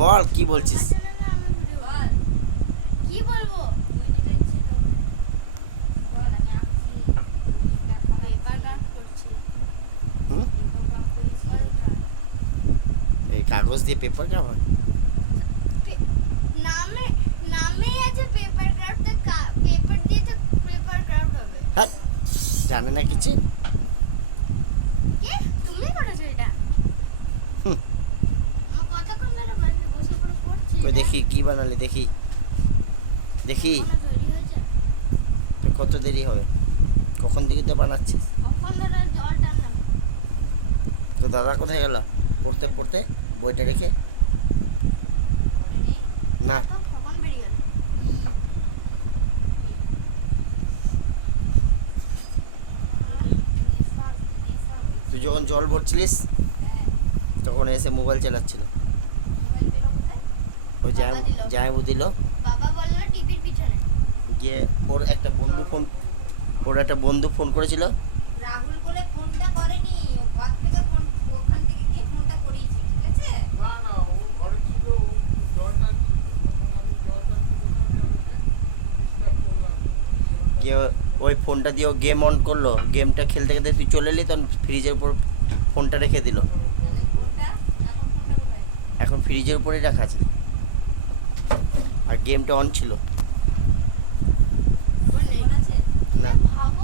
বল কি বলছিস? কি বলবো? পেপার কাট করছি। হুম? এই কাগজ দিয়ে পেপার কাপ হয়? নামে নামেই আছে পেপার ক্রাফট, পেপার দিয়ে তো পেপার ক্রাফট হবে। হ্যাঁ, জানে না কিছু। কি তুমি করেছো এটা? হুম। আমার কতক্ষণ ধরে বাড়িতে বসে পড়ে পড়ছি। কই দেখি কি বানালি, দেখি দেখি। এখনো তৈরি হয়েছে? কত দেরি হবে? কখন দিকে তো বানাচ্ছিস? কখন ধরে জল টানলাম? তো দাদা কোথায় গেল পড়তে পড়তে বইটা রেখে? না, তো কখন বেরিয়ে গেল? তুই যখন জল ভরছিলিস তখন এসে মোবাইল চালাচ্ছিল। ওই জায়বু দিল। বাবা বললো টিভির পিছনে। গিয়ে ওর একটা বন্ধু ফোন করেছিল। রাহুল করে ফোনটা করেনি, ও ঘর থেকে ফোন, ওখান থেকে গিয়ে ফোনটা করিয়েছে, ঠিক আছে? না না, ও ঘরে ছিল, ও জলটা আমি জলটা ডিস্টার্ব করলাম। গিয়ে ওই ফোনটা দিয়ে ও গেম অন করলো, গেমটা খেলতে খেলতে তুই চলে এলি, তখন ফ্রিজের উপর ফোনটা রেখে দিল। তাহলে ফোনটা এখন ফোনটা কোথায়? এখন ফ্রিজের উপরেই রাখা আছে আর গেমটা অন ছিল। ফোন আছে? না। ভাবো